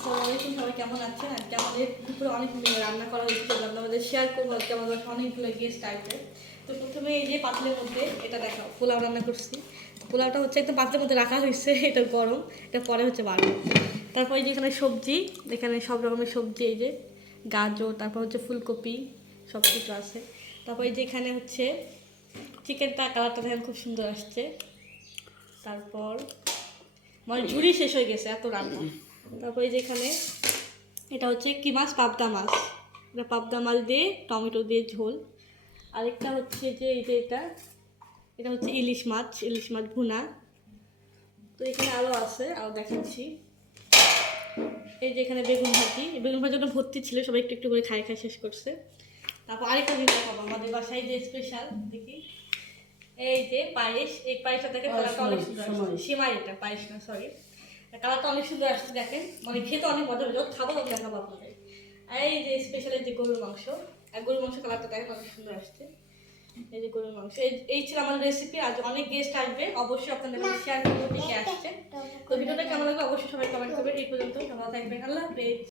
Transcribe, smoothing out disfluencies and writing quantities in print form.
আসসালামু আলাইকুম, সবাই কেমন আছেন? আজকে আমাদের দুপুরে অনেক রান্না করা হয়েছে, যেগুলো আমরা আমাদের শেয়ার করবো। আজকে আমাদের অনেকগুলো গেস্ট আসবে। তো প্রথমে এই যে পাতিলের মধ্যে এটা দেখাও, পোলাও রান্না করছি। পোলাওটা হচ্ছে একদম পাতিলের মধ্যে রাখা হয়েছে, এটা গরম, এটা পরে হচ্ছে বাড়বে। তারপর এই যে এখানে সবজি, এখানে সব রকমের সবজি, এই যে গাজর, তারপর হচ্ছে ফুলকপি, সব কিছু আছে। তারপর এই যে এখানে হচ্ছে চিকেনটা, কালারটা দেখেন খুব সুন্দর আসছে। তারপর মানে ঝুড়ি শেষ হয়ে গেছে এত রান্না। তারপরে যেখানে এটা হচ্ছে কি মাছ, পাবদা মাছ। এটা পাবদা মাছ দিয়ে টমেটো দিয়ে ঝোল। আরেকটা হচ্ছে যে এই যে এটা এটা হচ্ছে ইলিশ মাছ, ইলিশ মাছ ভুনা। তো এখানে আরও আছে, আরও দেখাচ্ছি। এই যে এখানে বেগুন ভাজি, বেগুন ভাজি ওটা ভর্তি ছিল, সবাই একটু একটু করে খাই খাই শেষ করছে। তারপর আরেকটা জিনিস দেখাবো আমাদের বাসায় যে স্পেশাল, দেখি এই যে পায়েস। এই পায়েসটা দেখে কালারটা অনেক সুন্দর আসছে, সিমাই, এটা পায়েস না, সরি। কালারটা অনেক সুন্দর আসছে দেখেন, মানে খেতে অনেক মজা হবে। যখন খাবো তখন দেখাবো আপনাদের। আর এই যে স্পেশাল এই যে গরুর মাংস, আর গরুর মাংস কালারটা দেখেন অনেক সুন্দর আসছে। এই যে গরুর মাংস, এই ছিল আমাদের রেসিপি। আজ অনেক গেস্ট আসবে, অবশ্যই আপনাদের সাথে শেয়ার করবো কে কে আসছে। তো ভিডিওটা কেমন লাগবে অবশ্যই সবাই কমেন্ট করবেন। এই পর্যন্ত ভালো থাকবেন, আল্লাহ হাফেজ।